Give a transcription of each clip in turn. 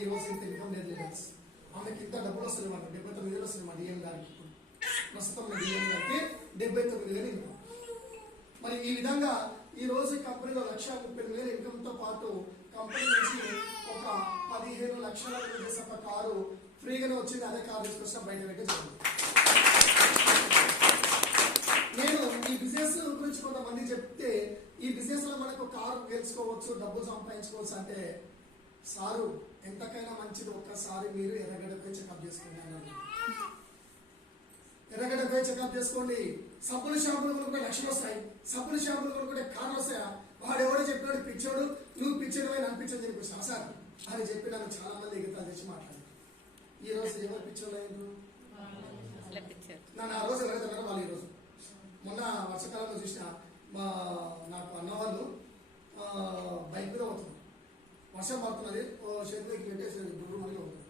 ఈ రోజు ఇంత ఇన్కమ్ లేదు లీడర్స్. ఆమెకి ఇంత డబ్బులు వస్తుంది మాట 79,000 వస్తుంది మా డిఎం గారికి. ప్రస్తుతం డిఎం గారికి 79,000 ఇన్కమ్. మరి ఈ విధంగా ఈ రోజు కంపెనీలో 1,38,000 ఇన్కమ్ తో పాటు కంపెనీ నుంచి ఒక 15 లక్షల చేసే ఒక కారు ఫ్రీగానే వచ్చింది. అదే కారు తీసుకొచ్చిన బయట పెట్టే జరిగింది. నేను ఈ బిజినెస్ గురించి కొంతమంది చెప్తే ఈ బిజినెస్ లో మనకు కారు గెలుచుకోవచ్చు, డబ్బులు సంపాదించుకోవచ్చు అంటే, సారు ఎంతకైనా మంచిది ఒక్కసారి మీరు ఎర్రగడ్డపై చెకప్ చేసుకోండి అన్నారు. ఎర్రగడ్డపై చెకప్ చేసుకోండి. సబ్బుల షాపులు కొనుక్కుంటే లక్షలు వస్తాయి, సబ్బుల షాపులు కొనుక్కుంటే కార్లు వస్తాయా? వాడు ఎవడో చెప్పాడు పిచ్చోడు, నువ్వు పిచ్చోడు అని అనిపించదు నీకు సార్ అని చెప్పి నన్ను చాలా మంది ఎగతాలు తెచ్చి మాట్లాడారు. ఈ రోజు ఎవరు పిచ్చోళ్ళు అయ్యారు? నన్ను ఆ రోజు ఎలాగన్నారు వాళ్ళు. ఈరోజు మొన్న వర్షాకాలంలో చూసిన నాకు అన్న వాళ్ళు బైక్ మీద పోతున్నారు, వర్షం పడుతున్నది, చేతికి పెట్టేసి గుడ్డు మళ్ళీ పోతుంది,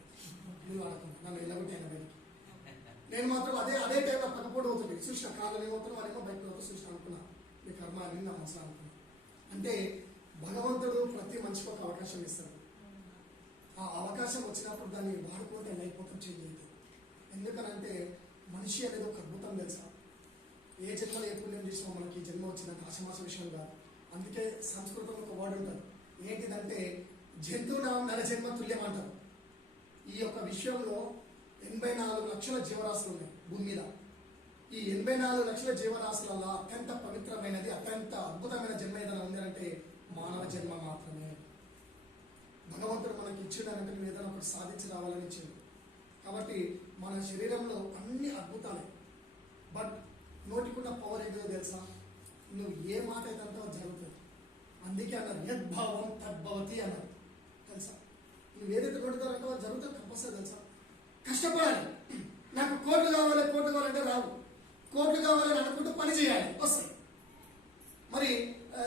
నువ్వు ఆడుతుంది నన్ను వెళ్ళగొట్టి ఆయన బయటికి. నేను మాత్రం అదే టైంలో పక్కపోటు అవుతుంది చూసిన కార్లు ఏమవుతున్నా వారేమో బైక్ పోతే చూసిన అనుకున్నా, మీ కర్మ అని నా మనసులో అనుకున్నా. అంటే భగవంతుడు ప్రతి మనిషికి ఒక అవకాశం ఇస్తాడు. ఆ అవకాశం వచ్చినప్పుడు దాన్ని వాడుకుంటే లైఫ్ మొత్తం చేంజ్ అవుతుంది. ఎందుకనంటే మనిషి అనేది ఒక అద్భుతం తెలుసా. ఏ జన్మలో ఏ పుణ్యం చేసినా మనకి జన్మ వచ్చినంత ఆశమాస విషయం కాదు. అందుకే సంస్కృతం ఒక వర్డ్ ఉంటుంది, ఏంటిదంటే జంతువునాం నర జన్మ తుల్యం అంటారు. ఈ యొక్క విషయంలో 84 లక్షల జీవరాశులు ఉన్నాయి భూమి మీద. ఈ 84 లక్షల జీవరాశులలో అత్యంత పవిత్రమైనది, అత్యంత అద్భుతమైన జన్మ ఏదైనా ఉంది అంటే మానవ జన్మ మాత్రమే. భగవంతుడు మనకి ఇచ్చిందంటే నువ్వు ఏదైనా ఒకటి సాధించి రావాలని ఇచ్చింది. కాబట్టి మన శరీరంలో అన్ని అద్భుతాలే, బట్ నోటికున్న పవర్ ఏంటో తెలుసా? నువ్వు ఏ మాట అయితే అంతా జరుగుతుంది. అందుకే అన్నారు యద్భావం తద్భవతి అన్నారు తెలుసా. నువ్వు ఏదైతే నోటితో జరుగుతుంది కంపల్సరీ తెలుసా. కష్టపడాలి. నాకు కోట్లు కావాలంటే రావు, కోట్లు కావాలని అనుకుంటూ పని చేయాలి, వస్తాయి. మరి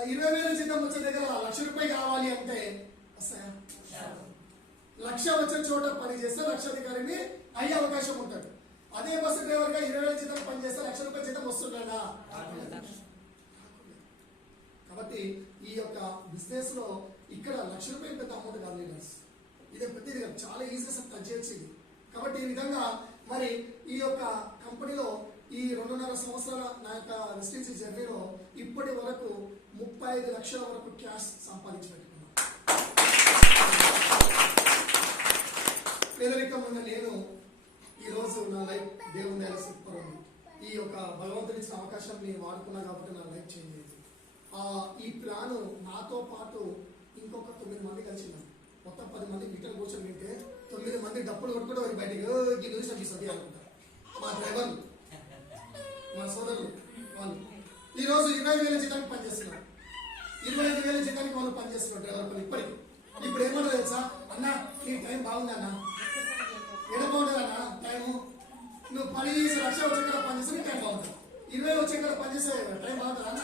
20,000 జీతం వచ్చే దగ్గర 1,00,000 రూపాయలు కావాలి అంటే వస్తాయా? 1,00,000 వచ్చే చోట పని చేస్తే 1,00,000 అయ్యే అవకాశం ఉంటుంది. అదే బస్సు డ్రైవర్గా 20,000 జీతం పని చేస్తే 1,00,000 రూపాయల జీతం వస్తుందా? కాబట్టి ఈ యొక్క బిజినెస్ లో ఇక్కడ 1,00,000 రూపాయలు పెద్ద అమౌంట్ కాదు లీడర్స్. ఇదే ప్రతిది చాలా ఈజీగా టచ్ చేయొచ్చింది. కాబట్టి ఈ విధంగా మరి ఈ యొక్క కంపెనీలో ఈ 2.5 సంవత్సరాల నా యొక్క రెసిడెన్సీ జర్నీలో ఇప్పటి వరకు 35 లక్షల వరకు క్యాష్ సంపాదించి పెట్టుకున్నాను. పేదరికం ఉన్న నేను ఈరోజు నా లైఫ్ దేవుని దగ్గర సూపర్ ఉంది. ఈ యొక్క భగవంతుడి ఇచ్చిన అవకాశాన్ని వాడుకున్నా కాబట్టి నా లైఫ్ చేంజ్ అయింది. ఈ ప్లాన్ నాతో పాటు ఇంకొక 9 మంది కలిసినారు. మొత్తం 10 మంది మీటర్ కూర్చొని వింటే 9 మంది డప్పులు కొట్టుకుంటే వారి బయటికి చూసి అనుకుంటారు. మా డ్రైవర్లు, మా సోదరులు వాళ్ళు ఈరోజు 25,000 జీతానికి పనిచేస్తున్నారు. 25,000 జీతానికి వాళ్ళు పనిచేస్తున్నారు డ్రైవర్ పని ఇప్పటికి. ఇప్పుడు ఏమంటారు తెలుసా? అన్న నీ టైం బాగుంది అన్న, ఎలా బాగుంటుంది అన్న టైము, నువ్వు పని చేసి 1,00,000 వచ్చే కదా పనిచేస్తే నీ టైం బాగుంటుంది, 20 వచ్చే కదా పనిచేసే టైం బాగుంటుంది అన్న.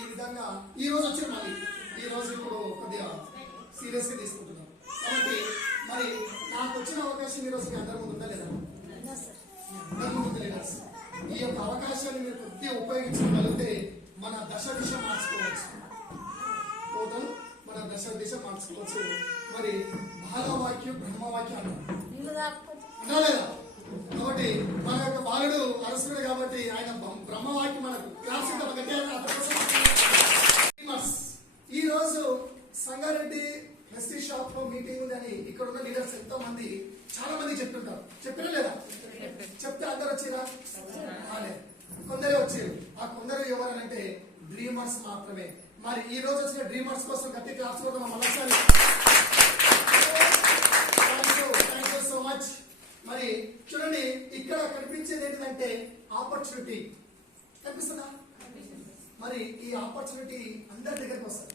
ఈ విధంగా ఈ రోజు వచ్చి మళ్ళీ ఈ రోజు ఇప్పుడు కొద్దిగా సీరియస్ గా తీసుకుంటున్నాం. కాబట్టి మరి నాకు వచ్చిన అవకాశం ఈరోజు మీ అందరి ముందు ఉందా లేదా? అందరి ముందు లీడర్స్ ఈ యొక్క అవకాశాన్ని మీరు కొద్దిగా ఉపయోగించగలిగితే మన దశ దిశ మార్చుకోవచ్చు. టోటల్ మన దశ దిశ మార్చుకోవచ్చు. మరి బాలవాక్యం బ్రహ్మవాక్యం అన్నా లేదా? కాబట్టి మన యొక్క బాలుడు అరసుడు కాబట్టి ఆయన బ్రహ్మవాక్యం మనకు క్లాస్ ఈ రోజు సంగారెడ్డి ప్రెస్టీజ్ షాప్ లో మీటింగ్ ఉందని ఇక్కడ ఉన్న లీడర్స్ ఎంతో మంది చాలా మంది చెప్తుంటారు. చెప్పినా లేదా? చెప్తే అందరు వచ్చారా? కొందరే వచ్చారు. ఆ కొందరు ఎవరనంటే డ్రీమర్స్ మాత్రమే. మరి ఈ రోజు వచ్చిన డ్రీమర్స్ కోసం గట్టి క్లాస్ కూడా మళ్ళీ థ్యాంక్ యూ సో మచ్. మరి చూడండి ఇక్కడ కనిపించేది ఏంటంటే ఆపర్చునిటీ కనిపిస్తుందా? మరి ఈ ఆపర్చునిటీ అందరి దగ్గరికి వస్తుంది.